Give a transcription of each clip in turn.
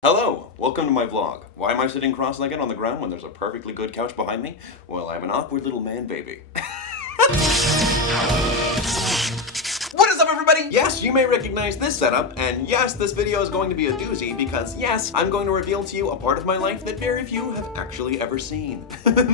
Hello! Welcome to my vlog. Why am I sitting cross-legged on the ground when there's a perfectly good couch behind me? Well, I'm an awkward little man baby. What is up, everybody? Yes, you may recognize this setup, and yes, this video is going to be a doozy because, yes, I'm going to reveal to you a part of my life that very few have actually ever seen.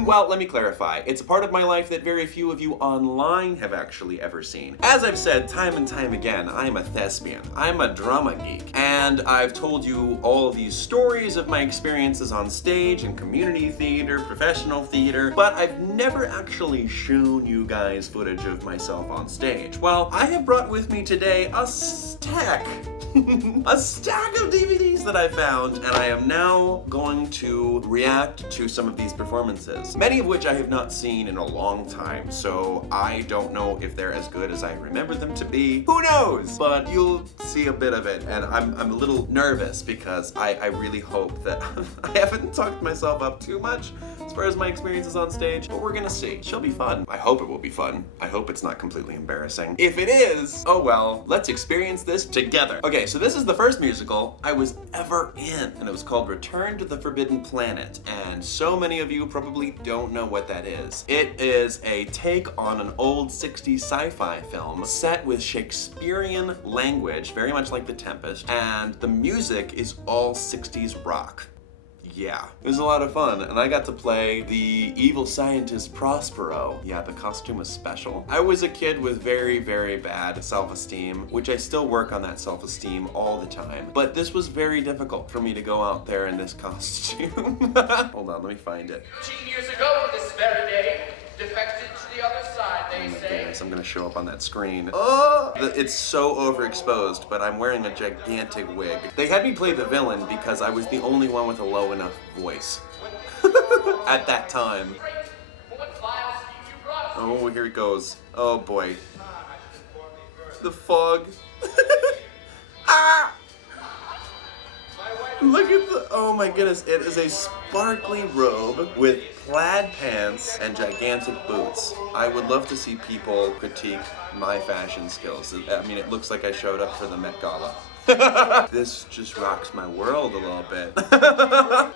Well, let me clarify. It's a part of my life that very few of you online have actually ever seen. As I've said time and time again, I'm a thespian. I'm a drama geek. And I've told you all of these stories of my experiences on stage and community theater, professional theater, but I've never actually shown you guys footage of myself on stage. Well, I have brought with me today a stack of DVDs that I found, and I am now going to react to some of these performances, many of which I have not seen in a long time, so I don't know if they're as good as I remember them to be. Who knows? But you'll see a bit of it, and I'm a little nervous because I really hope that I haven't talked myself up too much as far as my experiences on stage, but we're gonna see. She'll be fun. I hope it will be fun. I hope it's not completely embarrassing. If it is, oh well, let's experience this together. Okay, so this is the first musical I was ever in, and it was called Return to the Forbidden Planet, and so many of you probably don't know what that is. It is a take on an old 60s sci-fi film set with Shakespearean language, very much like The Tempest, and the music is all 60s rock. Yeah, it was a lot of fun, and I got to play the evil scientist Prospero. Yeah, the costume was special. I was a kid with very, very bad self-esteem, which I still work on that self-esteem all the time. But this was very difficult for me to go out there in this costume. Hold on, let me find it. 15 years ago, this very day, defected to the other side, they say. Goodness, I'm gonna show up on that screen. Oh! It's so overexposed, but I'm wearing a gigantic wig. They had me play the villain because I was the only one with a low enough voice. At that time. Oh, here it goes. Oh boy. The fog. Ah! Look at the, oh my goodness, it is a sparkly robe with plaid pants and gigantic boots. I would love to see people critique my fashion skills. I mean, it looks like I showed up for the Met Gala. This just rocks my world a little bit.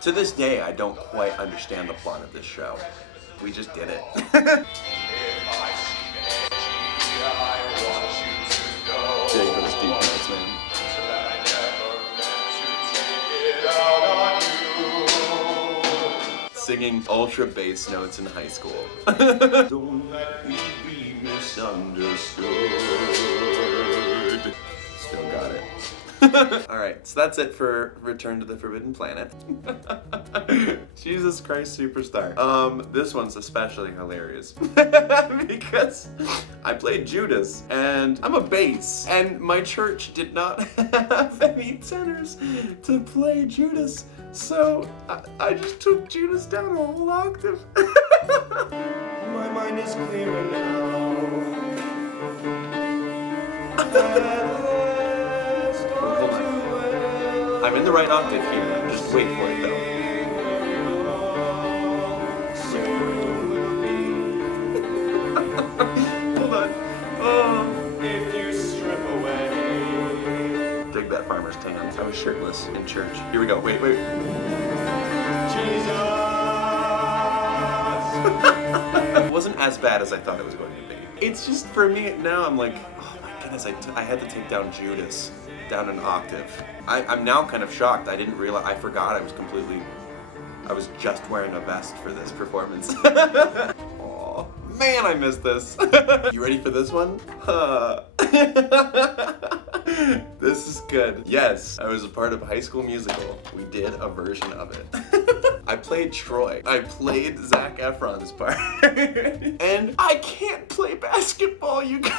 To this day, I don't quite understand the plot of this show. We just did it. Big for the Steve Notes, man. Singing ultra bass notes in high school. Don't let me be misunderstood. Still got it. Alright, so that's it for Return to the Forbidden Planet. Jesus Christ Superstar. This one's especially hilarious. Because I played Judas, and I'm a bass, and my church did not have any tenors to play Judas. So I just took Judas down a whole octave. My mind is clearer now. Hold on. I'm in the right octave here. Just wait for it though. Hold on. Oh, if you strip away. Dig that farmer's tan. I was shirtless in church. Here we go. Wait. Jesus. It wasn't as bad as I thought it was going to be. It's just, for me now, I'm like, oh my goodness, I had to take down Judas down an octave. I'm now kind of shocked. I didn't realize, I forgot I was just wearing a vest for this performance. Aw, man, I missed this. You ready for this one? This is good. Yes, I was a part of High School Musical. We did a version of it. I played Troy. I played Zac Efron's part. And I can't play basketball, you guys.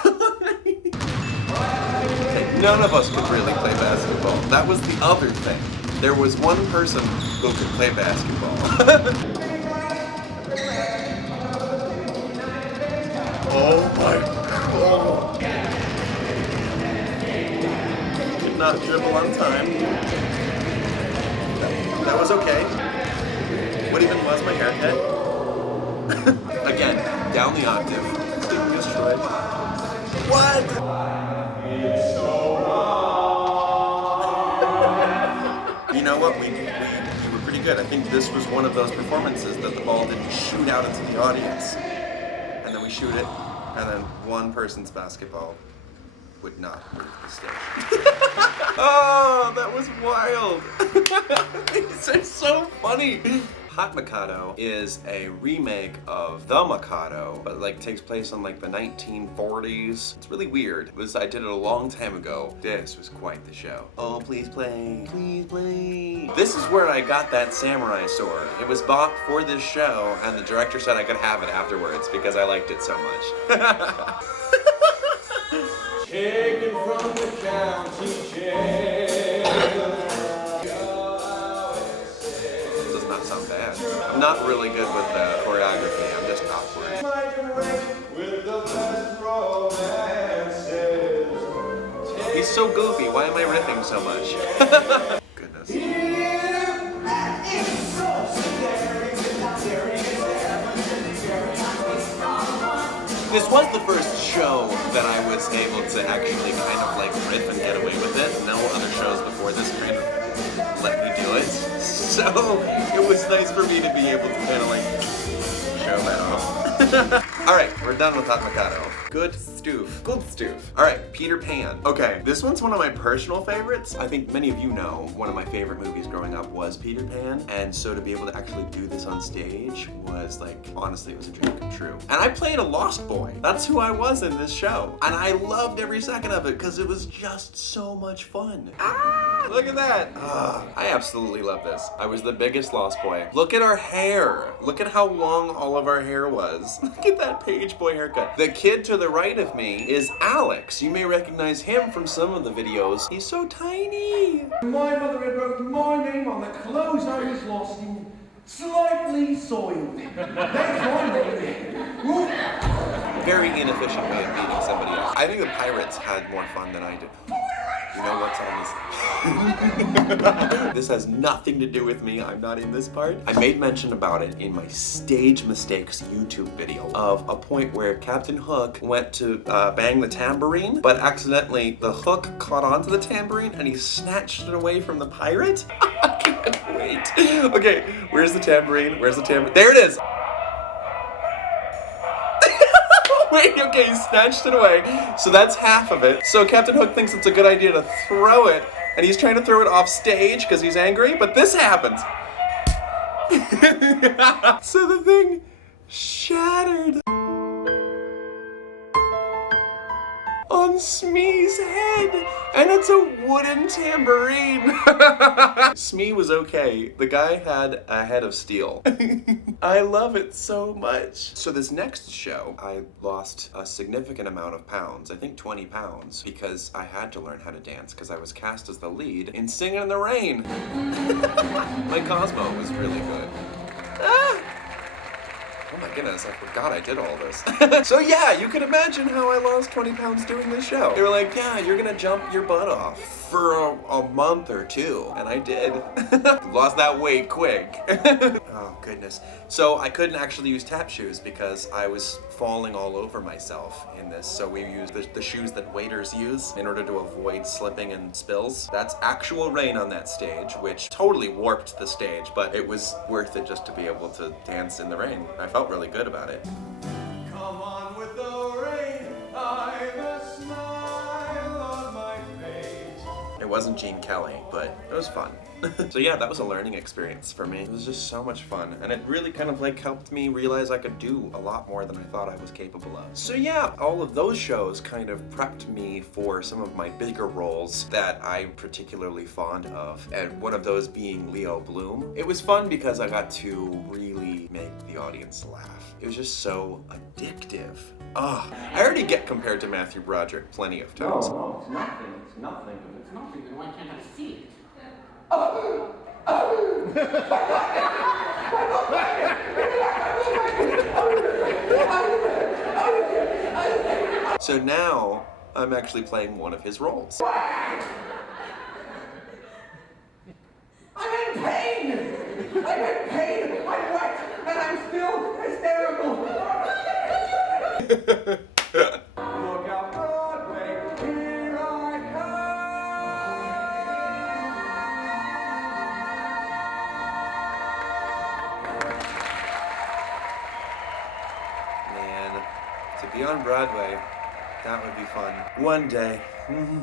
None of us could really play basketball. That was the other thing. There was one person who could play basketball. Oh my God. Did not dribble on time. That was okay. What even was my haircut? Again, down the octave. Didn't destroy. What? you know what? We were pretty good. I think this was one of those performances that the ball didn't shoot out into the audience. And then we shoot it, and then one person's basketball would not leave the stage. Oh, that was wild. These are so funny. Hot Mikado is a remake of The Mikado, but like takes place in like the 1940s. It's really weird. I did it a long time ago. This was quite the show. Oh, please play, please play. This is where I got that samurai sword. It was bought for this show, and the director said I could have it afterwards because I liked it so much. Taken from the county jail. Does not sound bad. I'm not really good with the choreography. I'm just awkward. With the best romances. He's so goofy. Why am I riffing so much? Goodness. This was the first show that I was able to actually kind of like riff and get away with it. No other shows before this kind of let me do it. So it was nice for me to be able to kind of like show that off. Alright, we're done with Hot Mikado. Good stoof. Good stoof. Alright, Peter Pan. Okay, this one's one of my personal favorites. I think many of you know one of my favorite movies growing up was Peter Pan. And so to be able to actually do this on stage was like, honestly, it was a dream come true. And I played a lost boy. That's who I was in this show. And I loved every second of it because it was just so much fun. Ah, look at that. I absolutely love this. I was the biggest lost boy. Look at our hair. Look at how long all of our hair was. Look at that page boy haircut. The kid to the right of me is Alex. You may recognize him from some of the videos. He's so tiny. My mother had wrote my name on the clothes I was lost in, slightly soiled. That's my name. Very inefficient way of beating somebody else. I think the pirates had more fun than I did. You know what's on this? This has nothing to do with me. I'm not in this part. I made mention about it in my Stage Mistakes YouTube video of a point where Captain Hook went to bang the tambourine, but accidentally the hook caught onto the tambourine and he snatched it away from the pirate. I can't wait. Okay, where's the tambourine? Where's the tambourine? There it is. Wait, okay, he snatched it away. So that's half of it. So Captain Hook thinks it's a good idea to throw it, and he's trying to throw it off stage because he's angry, but this happens. So the thing shattered on Smee's head, and it's a wooden tambourine. Smee was okay. The guy had a head of steel. I love it so much. So this next show, I lost a significant amount of pounds, I think 20 pounds, because I had to learn how to dance because I was cast as the lead in Singin' in the Rain. My Cosmo was really good. Ah! Oh my goodness, I forgot I did all this. So yeah, you can imagine how I lost 20 pounds doing this show. They were like, yeah, you're gonna jump your butt off for a month or two. And I did. Lost that weight quick. Oh goodness. So I couldn't actually use tap shoes because I was falling all over myself in this. So we used the shoes that waiters use in order to avoid slipping and spills. That's actual rain on that stage, which totally warped the stage, but it was worth it just to be able to dance in the rain. I felt really good about it. Come on with the rain, I've a smile on my face. It wasn't Gene Kelly, but it was fun. So yeah, that was a learning experience for me. It was just so much fun, and it really kind of like helped me realize I could do a lot more than I thought I was capable of. So yeah, all of those shows kind of prepped me for some of my bigger roles that I'm particularly fond of, and one of those being Leo Bloom. It was fun because I got to really make the audience laugh. It was just so addictive. I already get compared to Matthew Broderick plenty of times. No, it's nothing. It's nothing. If it's nothing, then why can't I see it? So now I'm actually playing one of his roles. I'm in pain! I'm in pain! I'm wet! And I'm still hysterical! Look out, Broadway! Here I be on Broadway. That would be fun. One day.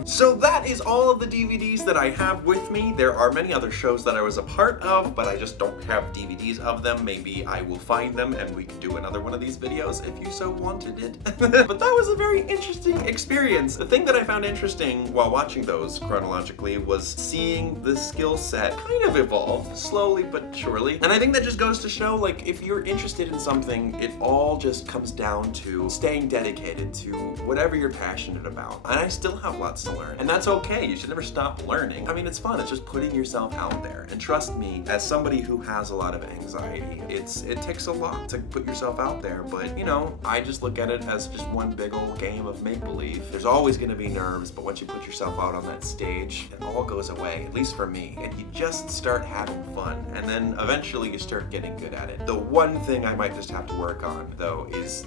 So that is all of the DVDs that I have with me. There are many other shows that I was a part of, but I just don't have DVDs of them. Maybe I will find them and we can do another one of these videos if you so wanted it. But that was a very interesting experience. The thing that I found interesting while watching those chronologically was seeing the skill set kind of evolve slowly but surely. And I think that just goes to show, like, if you're interested in something, it all just comes down to staying dedicated to whatever you're passionate about. And I still have lots to learn, and that's okay. You should never stop learning. I mean, it's fun. It's just putting yourself out there. And trust me, as somebody who has a lot of anxiety, it takes a lot to put yourself out there. But, you know, I just look at it as just one big old game of make-believe. There's always going to be nerves, but once you put yourself out on that stage, it all goes away, at least for me. And you just start having fun, and then eventually you start getting good at it. The one thing I might just have to work on, though, is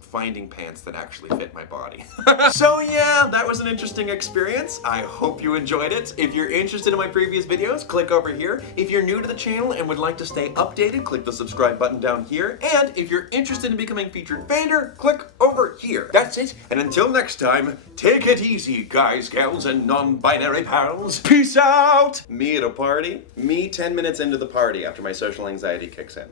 finding pants that actually fit my body. So yeah, that was an interesting experience. I hope you enjoyed it. If you're interested in my previous videos, click over here. If you're new to the channel and would like to stay updated, click the subscribe button down here. And if you're interested in becoming featured vendor, click over here. That's it. And until next time, take it easy, guys, gals, and non-binary pals. Peace out. Me at a party. Me 10 minutes into the party after my social anxiety kicks in.